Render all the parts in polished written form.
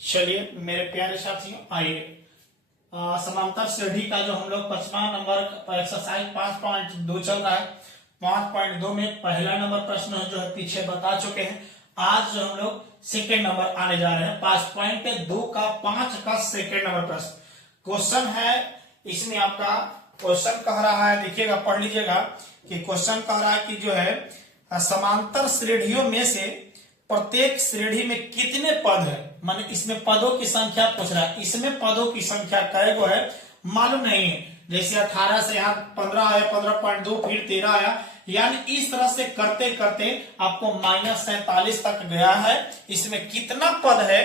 चलिए मेरे प्यारे साथियों, आइए समांतर श्रेणी का जो हम लोग 55 नंबर एक्सरसाइज 5.2 चल रहा है। 5.2 में पहला नंबर प्रश्न जो है पीछे बता चुके हैं। आज जो हम लोग सेकेंड नंबर आने जा रहे हैं। 5.2 का 5 का सेकेंड नंबर प्रश्न क्वेश्चन है। इसमें आपका क्वेश्चन कह रहा है, देखिएगा पढ़ लीजिएगा कि क्वेश्चन कह रहा है कि जो है समांतर श्रेणियों में से प्रत्येक श्रेणी में कितने पद है। माने इसमें पदों की संख्या पूछ रहा है। इसमें पदों की संख्या कै गो है मालूम नहीं है। जैसे 18 से यहाँ 15 आया, 15.2 फिर 13 आया, यानी इस तरह से करते करते आपको -47 तक गया है। इसमें कितना पद है,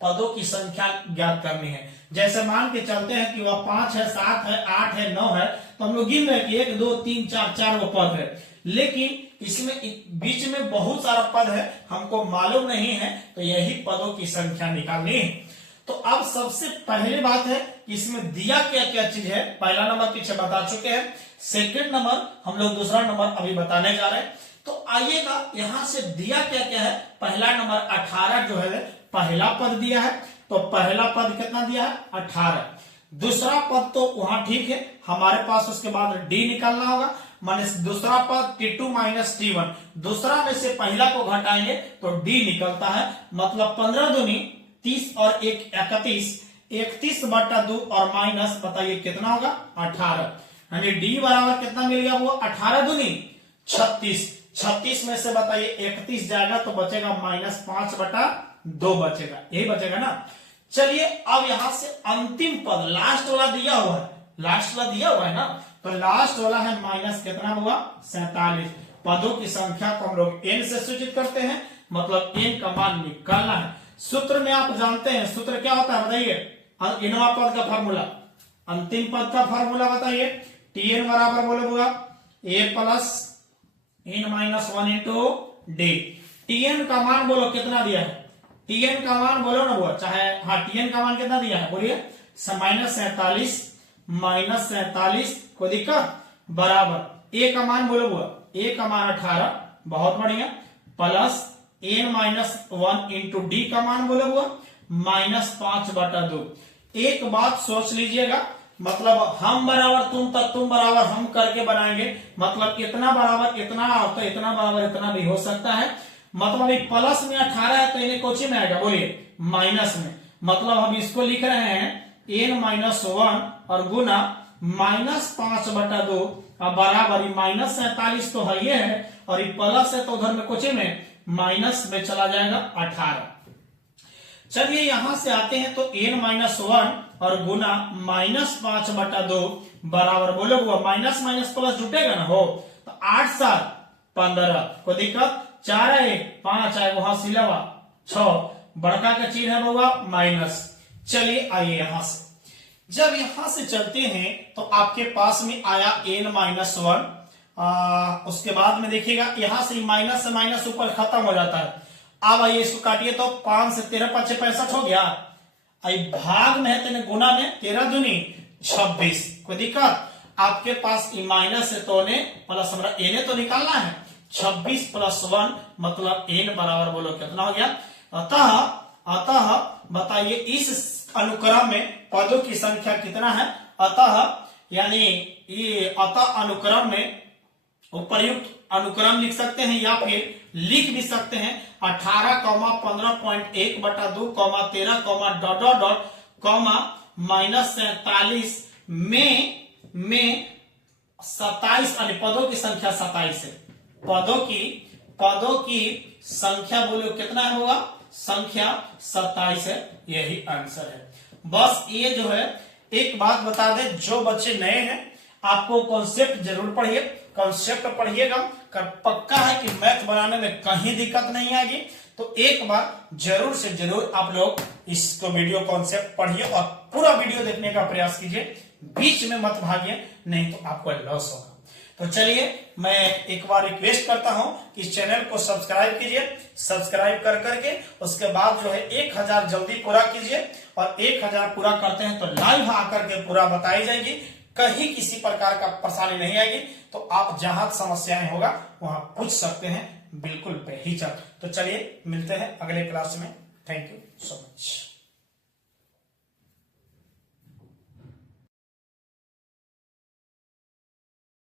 पदों की संख्या ज्ञात करनी है। जैसे मान के चलते हैं कि वह 5 है, 7 है, 8 है, 9 है, तो हम लोग गिन रहे हैं कि 1 2 3 4 4 वो पद है। लेकिन इसमें बीच में बहुत सारा पद है, हमको मालूम नहीं है, तो यही पदों की संख्या निकालनी है। तो अब सबसे पहले बात है कि इसमें दिया क्या क्या चीज है। पहला नंबर पीछे बता चुके हैं, सेकंड नंबर हम लोग दूसरा नंबर अभी बताने जा रहे हैं। तो आइएगा यहां से दिया क्या क्या है। पहला नंबर 18 जो है पहला पद दिया है, तो पहला पद कितना दिया है 18। दूसरा पद तो वहां ठीक है हमारे पास, उसके बाद डी निकालना होगा। माने दूसरा पद T2 माइनस T1, दूसरा में से पहला को घटाएंगे तो डी निकलता है। मतलब 15 दूनी 30 और 1 31, 31/2 और माइनस बताइए कितना होगा 18। यानी डी बराबर कितना मिल गया, वो 18 दूनी 36। 36 में से बताइए 31 जाएगा तो बचेगा -5/2 बचेगा, यही बचेगा ना। चलिए अब यहां से अंतिम पद लास्ट वाला दिया हुआ है, लास्ट वाला दिया हुआ है ना, तो लास्ट वाला है माइनस कितना हुआ 47। पदों की संख्या को हम लोग n से सूचित करते हैं, मतलब n का मान निकालना है। सूत्र में आप जानते हैं सूत्र क्या होता है बताइए, इनवा पद का फॉर्मूला, अंतिम पद का फॉर्मूला बताइए। Tn बराबर बोलोगा a plus n-1 into D. Tn का मान बोलो कितना दिया है, Tn का मान बोलो ना वो, चाहे हाँ Tn का मान कितना दिया है बोलिए, -47 कोई दिक्कत, बराबर a का मान बोलो वो, a का मान 18, बहुत बढ़िया, प्लस n-1 इंटू डी का मान बोलो वो -5/2। एक बात सोच लीजिएगा, मतलब हम बराबर तुम तक तुम बराबर हम करके बनाएंगे, मतलब इतना बराबर इतना तो इतना बराबर इतना भी हो सकता है। मतलब प्लस में 18 है तो इन्हें कोची में आएगा बोलिए माइनस में। मतलब हम इसको लिख रहे हैं n-1 और गुना -5/2 बराबर -47 तो है ये है, और ये प्लस है तो उधर में कोची में माइनस में चला जाएगा 18। चलिए यहां से आते हैं तो n-1 और गुना -5/2 बराबर बोलो वो माइनस माइनस प्लस जुटेगा ना हो, तो 8 7 15 कोई दिक्कत, 4 1 5 आए वहां सिलावा 6, बड़का का चिन्ह है होगा माइनस। चलिए आइए यहां से, जब यहां से चलते हैं तो आपके पास में आया n-1, उसके बाद में देखिएगा यहां से माइनस से माइनस ऊपर खत्म हो जाता है। अब आइए इसको काटिए तो 5 से 13 5 65 हो गया, भाग में है तेने गुना में 13 दूनी 26, कोई दिक्कत। आपके पास माइनस है तो प्लस हमारा एन तो निकालना है, 26 + 1 मतलब n बराबर बोलो कितना हो गया। अतः बताइए इस अनुक्रम में पदों की संख्या कितना है। अतः यानी ये अनुक्रम में उपर्युक्त अनुक्रम लिख सकते हैं या फिर लिख भी सकते हैं 18, 15.1/2, 13, -47 में 27 पदों की संख्या 27 है। पदों की संख्या बोलो कितना होगा, संख्या 27 है, यही आंसर है। बस ये जो है एक बात बता दे, जो बच्चे नए हैं आपको कॉन्सेप्ट जरूर पढ़िए, कॉन्सेप्ट पढ़िएगा, पक्का है कि मैथ बनाने में कहीं दिक्कत नहीं आएगी। तो एक बार जरूर से जरूर आप लोग इसको वीडियो कॉन्सेप्ट पढ़िए और पूरा वीडियो देखने का प्रयास कीजिए, बीच में मत भागिए, नहीं तो आपको लॉस होगा। तो चलिए मैं एक बार रिक्वेस्ट करता हूं कि इस चैनल को सब्सक्राइब कीजिए, सब्सक्राइब कर करके उसके बाद जो है 1000 जल्दी पूरा कीजिए, और 1000 पूरा करते हैं तो लाइव आकर के पूरा बताई जाएगी, कहीं किसी प्रकार का परेशानी नहीं आएगी। तो आप जहां समस्याएं होगा वहां पूछ सकते हैं, बिल्कुल बेहिचक। तो चलिए मिलते हैं अगले क्लास में। Thank you so much.